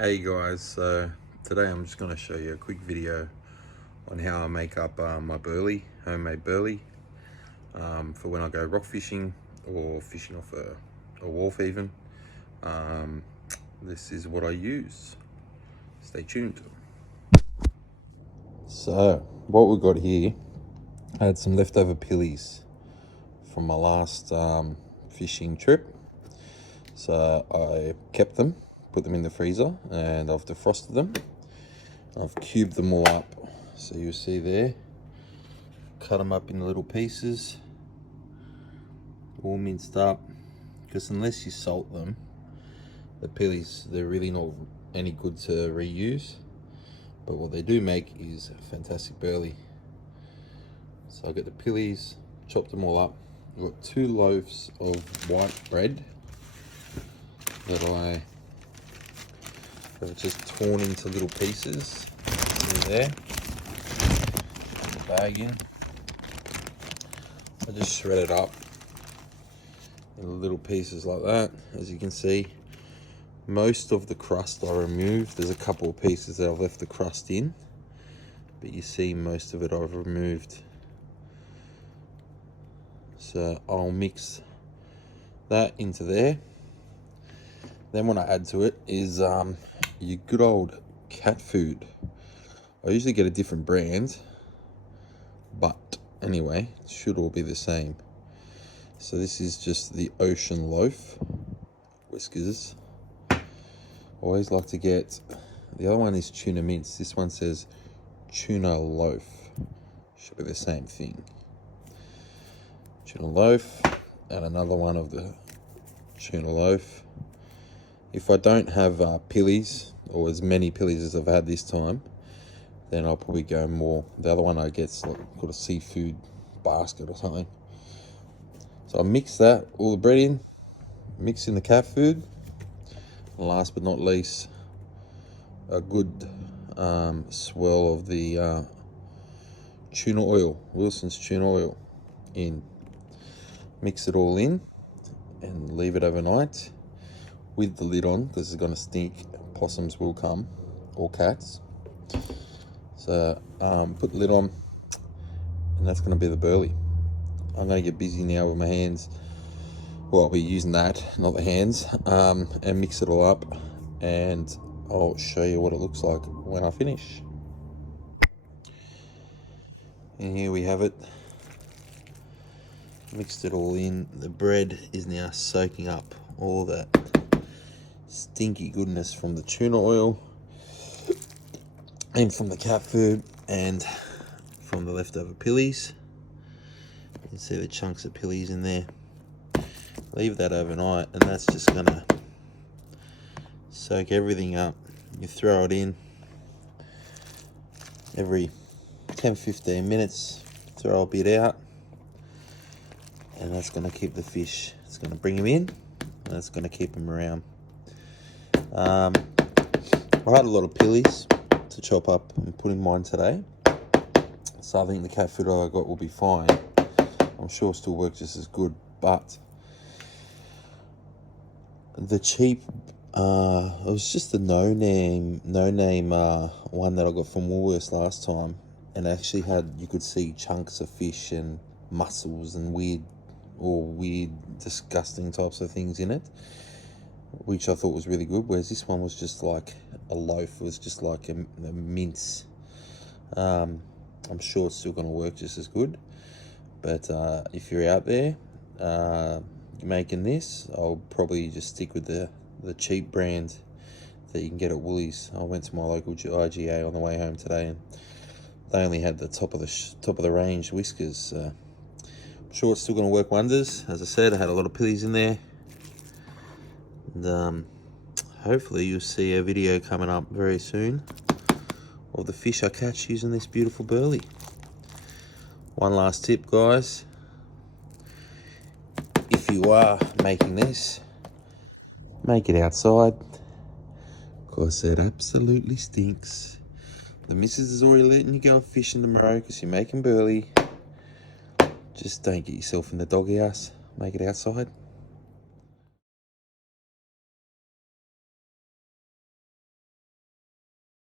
Hey guys, so today I'm just going to show you a quick video on how I make up my burley, homemade burley, for when I go rock fishing or fishing off a wharf even. This is what I use. Stay tuned. So what we've got here, I had some leftover pillies from my last fishing trip. So I kept them, put them in the freezer, and I've defrosted them. I've cubed them all up, so you'll see there. Cut them up in little pieces, all minced up, because unless you salt them, the pillies, they're really not any good to reuse. But what they do make is fantastic burley. So I got the pillies, chopped them all up. I've got 2 loaves of white bread that I have just torn into little pieces. There, put the bag in. I just shred it up in little pieces like that. As you can see, most of the crust I removed. There's a couple of pieces that I've left the crust in, but you see most of it I've removed. So I'll mix that into there. Then what I add to it is your good old cat food. I usually get a different brand, but anyway, it should all be the same. So this is just the ocean loaf whiskers. Always like to get, the other one is tuna mince. This one says tuna loaf. Should be the same thing. Tuna loaf, and another one of the tuna loaf. If I don't have pillies, or as many pillies as I've had this time, then I'll probably go more. The other one I get's like called a seafood basket or something. So I mix that, all the bread in, mix in the cat food. And last but not least, a good swirl of the tuna oil, Wilson's tuna oil in. Mix it all in and leave it overnight with the lid on, because it's going to stink. Possums will come, or cats. So put the lid on, and that's going to be the burley. I'm going to get busy now with my hands. Well, I'll be using that, not the hands, and mix it all up, and I'll show you what it looks like when I finish. And here we have it. Mixed it all in. The bread is now soaking up all that stinky goodness from the tuna oil and from the cat food and from the leftover pillies. You can see the chunks of pillies in there. Leave that overnight, and that's just gonna soak everything up. You throw it in every 10-15 minutes, throw a bit out, and that's gonna keep the fish. It's gonna bring them in, and that's gonna keep them around. I had a lot of pillies to chop up and put in mine today, so I think the cat food I got will be fine. I'm sure it'll still work just as good, but the cheap, it was just the no name one that I got from Woolworths last time, and actually had, you could see chunks of fish and mussels and weird, disgusting types of things in it, which I thought was really good. Whereas this one was just like a loaf, it was just like a mince. I'm sure it's still going to work just as good, but if you're out there making this, I'll probably just stick with the cheap brand that you can get at Woolies. I went to my local IGA on the way home today, and they only had the top of the range whiskers. I'm sure it's still going to work wonders. As I said, I had a lot of pillies in there, and hopefully you'll see a video coming up very soon of the fish I catch using this beautiful burley. One last tip, guys. If you are making this, make it outside, because it absolutely stinks. The missus is already letting you go fishing tomorrow because you're making burley. Just don't get yourself in the doghouse. Make it outside.